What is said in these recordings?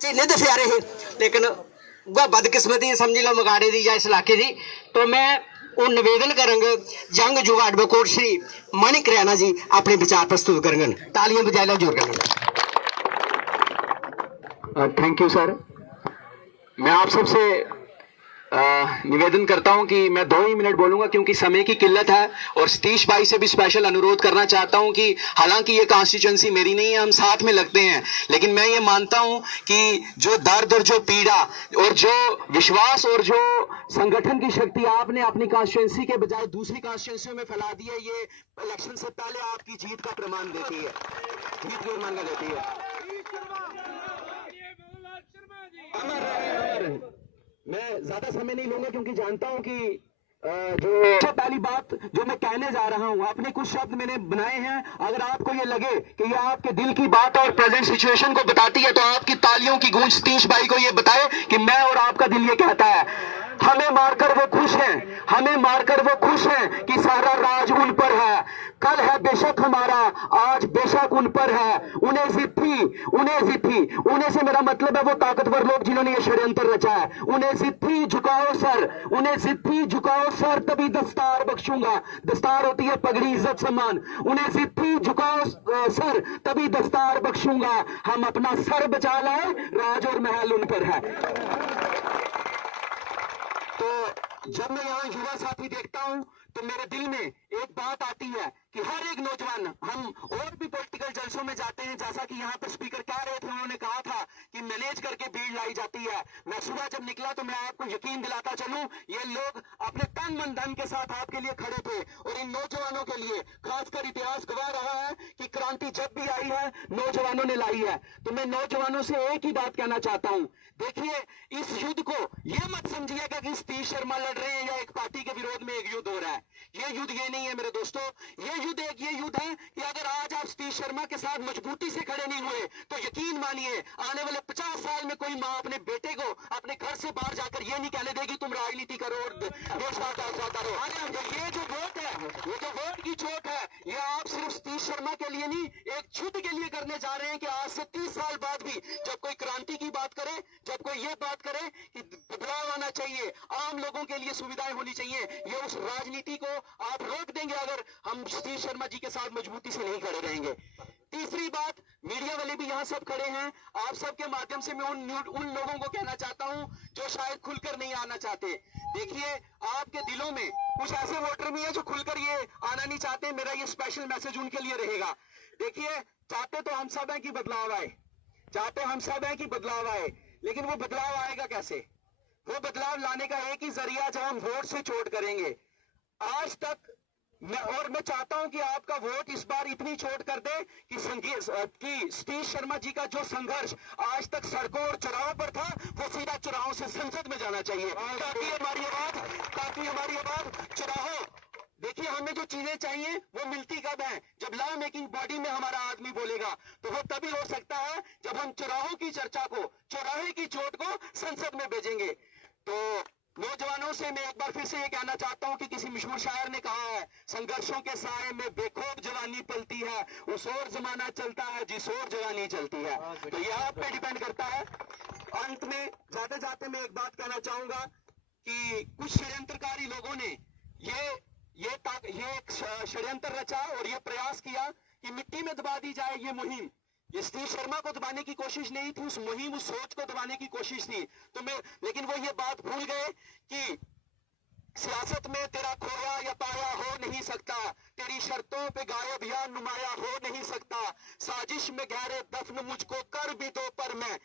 नहीं दसिया रहे लेकिन वह बदकिस्मती समझ लो मगाड़े दी या इस इलाके की। तो मैं वो निवेदन करूंगा जंग युवा एडवोकेट श्री माणिक रैना जी अपने विचार प्रस्तुत करेंगे। तालियां बजाय लो जोर करेंगे। Thank you sir. मैं आप सबसे निवेदन करता हूं कि मैं 2 ही मिनट बोलूंगा क्योंकि समय की किल्लत है। और सतीश भाई से भी स्पेशल अनुरोध करना चाहता हूं कि हालांकि ये कॉन्स्टिट्यूंसी मेरी नहीं है, हम साथ में लगते हैं, लेकिन मैं ये मानता हूं कि जो दर्द और जो पीड़ा और जो विश्वास और जो संगठन की शक्ति आपने अपनी कॉन्स्टिट्यूंसी के बजाय दूसरी कॉन्स्टिट्यूंसियों में फैला दी है, ये इलेक्शन से पहले आपकी जीत का प्रमाण देती है, जीत का प्रमाण देती है। अमर रहे, अमर रहे। मैं ज्यादा समय नहीं लूंगा क्योंकि जानता हूं कि जो पहली बात जो मैं कहने जा रहा हूं अपने कुछ शब्द मैंने बनाए हैं। अगर आपको ये लगे कि ये आपके दिल की बात और प्रेजेंट सिचुएशन को बताती है तो आपकी तालियों की गूंज सतीश भाई को ये बताए कि मैं और आपका दिल ये कहता है। हमें मारकर वो खुश हैं, हमें मारकर वो खुश हैं कि सारा राज उन पर है। कल है बेशक हमारा, आज बेशक उन पर है। उन्हें जिद थी, उन्हें जिद थी। उन्हें से मेरा मतलब है वो ताकतवर लोग जिन्होंने ये षड्यंत्र रचा है। उन्हें जिद थी झुकाओ सर, उन्हें जिद थी झुकाओ सर तभी दस्तार बख्शूंगा। दस्तार होती है पगड़ी, इज्जत सम्मान। उन्हें जिद थी झुकाओ सर तभी दस्तार बख्शूंगा। हम अपना सर बचा लाए, राज और महल उन पर है। तो जब मैं यहाँ युवा साथी देखता हूँ तो मेरे दिल में एक बात आती है कि हर एक नौजवान, हम और भी पॉलिटिकल जलसों में जाते हैं, जैसा कि यहाँ पर स्पीकर कह रहे थे, उन्होंने कहा था कि मैनेज करके भीड़ लाई जाती है। मैं सुबह जब निकला तो मैं आपको यकीन दिलाता चलूं, ये लोग अपने तन मन धन के साथ आपके लिए खड़े थे। और इन नौजवानों के लिए खासकर इतिहास गवाह रहा है कि क्रांति जब भी आई है नौजवानों ने लाई है। तो मैं नौजवानों से एक ही बात कहना चाहता हूँ, देखिए इस युद्ध को ये मत समझिएगा कि सतीश शर्मा लड़ रहे हैं या एक पार्टी के विरोध में एक युद्ध हो रहा है। ये युद्ध ये नहीं है मेरे दोस्तों। ये युद्ध एक ये युद्ध है कि अगर आज आप सतीश शर्मा के साथ मजबूती से खड़े नहीं हुए तो यकीन मानिए आने वाले 50 साल में कोई मां अपने बेटे को अपने घर से बाहर जाकर ये नहीं कहने देगी तुम राजनीति करो और देशवाद करो। ये जो वोट है, ये जो वोट की चोट है, ये आप सिर्फ सतीश शर्मा के लिए नहीं, एक युद्ध के लिए करने जा रहे हैं कि आज से 30 साल बाद भी जब कोई क्रांति की बात करे, जब कोई ये बात करे कि बदलाव आना चाहिए, आम लोगों के लिए सुविधाएं होनी चाहिए, ये उस राजनीति को आप रोक देंगे अगर हम सतीश शर्मा जी के साथ मजबूती से नहीं खड़े रहेंगे। तीसरी बात, मीडिया वाले भी यहाँ सब खड़े हैं, आप सबके माध्यम से मैं उन लोगों को कहना चाहता हूँ जो शायद खुलकर नहीं आना चाहते। देखिए आपके दिलों में कुछ ऐसे वोटर भी हैं जो खुलकर ये आना नहीं चाहते। मेरा ये स्पेशल मैसेज उनके लिए रहेगा। देखिए चाहते तो हम सब हैं कि बदलाव आए, चाहते हम सब हैं कि बदलाव आए, लेकिन वो बदलाव आएगा कैसे? वो बदलाव लाने का एक ही जरिया जब हम वोट से चोट करेंगे। आज तक मैं चाहता हूं कि आपका वोट इस बार इतनी चोट कर दे कि सतीश शर्मा जी का जो संघर्ष आज तक सड़कों और चौराहों पर था वो सीधा चौराहों से संसद में जाना चाहिए, ताकि हमारी आवाज चौराहों। देखिए हमें जो चीजें चाहिए वो मिलती कब है? जब लॉ मेकिंग बॉडी में हमारा आदमी बोलेगा, तो वो तभी हो सकता है जब हम चौराहों की चर्चा को, चौराहे की चोट को संसद में भेजेंगे। तो नौजवानों से मैं एक बार फिर से ये कहना चाहता हूं कि किसी मशहूर शायर ने कहा है, संघर्षों के साए में बेखौफ जवानी पलती है, उस और जमाना चलता है जिस और जवानी चलती है। तो ये आप पे डिपेंड करता है। अंत में जाते जाते मैं एक बात कहना चाहूंगा कि कुछ षड्यंत्रकारी लोगों ने ये एक षड्यंत्र रचा और ये प्रयास किया कि मिट्टी में दबा दी जाए ये मुहिम। ये सतीश शर्मा को दबाने की कोशिश नहीं थी, उस मुहिम, उस सोच को दबाने की कोशिश थी। लेकिन वो ये बात भूल गए कि सियासत में तेरा खोया या पाया हो नहीं सकता, तेरी शर्तों पे गायब या नुमाया हो नहीं सकता, साजिश में गहरे दफन मुझको कर भी दो पर मैं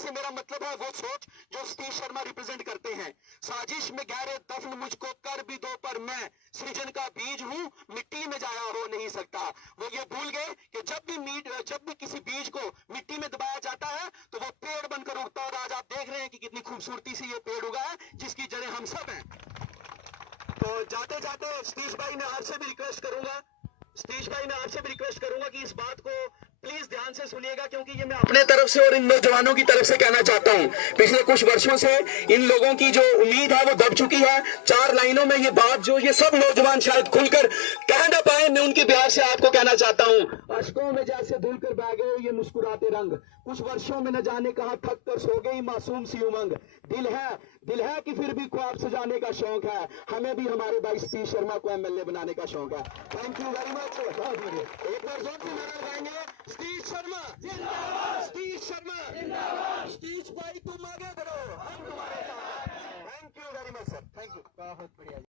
से मेरा मतलब है वो सोच जो सतीश शर्मा रिप्रेजेंट करते हैं। साजिश में गहरे दफन मुझको कर भी दो पर मैं सृजन का बीज हूं, मिट्टी में जाया हो नहीं सकता। वो ये भूल गए कि जब भी किसी बीज को मिट्टी में दबाया जाता है तो वो पेड़ बनकर उगता है। और आज आप देख रहे हैं कि कितनी खूबसूरती से ये पेड़ उगा है जिसकी जड़ें हम सब हैं। तो जाते जाते सतीश भाई मैं आपसे भी रिक्वेस्ट करूंगा कि इस बात को प्लीज ध्यान से सुनिएगा, क्योंकि ये मैं अपने तरफ से और इन नौजवानों की तरफ से कहना चाहता हूँ। पिछले कुछ वर्षों से इन लोगों की जो उम्मीद है वो दब चुकी है। 4 लाइनों में ये बात जो ये सब नौजवान शायद खुलकर कह ना पाए, मैं उनके प्यार से आपको कहना चाहता हूँ। अशकों में जैसे धुल कर बह गए ये मुस्कुराते रंग, कुछ वर्षों में न जाने कहां थक कर सो गई मासूम सी उमंग। दिल है कि फिर भी ख्वाब सजाने का शौक है, हमें भी हमारे भाई सतीश शर्मा को एमएलए बनाने का शौक है। Thank you very much. एक बार जोर से नारा लगाएंगे, सतीश शर्मा जिंदाबाद, सतीश शर्मा जिंदाबाद, सतीश भाई तुम आगे बढ़ो।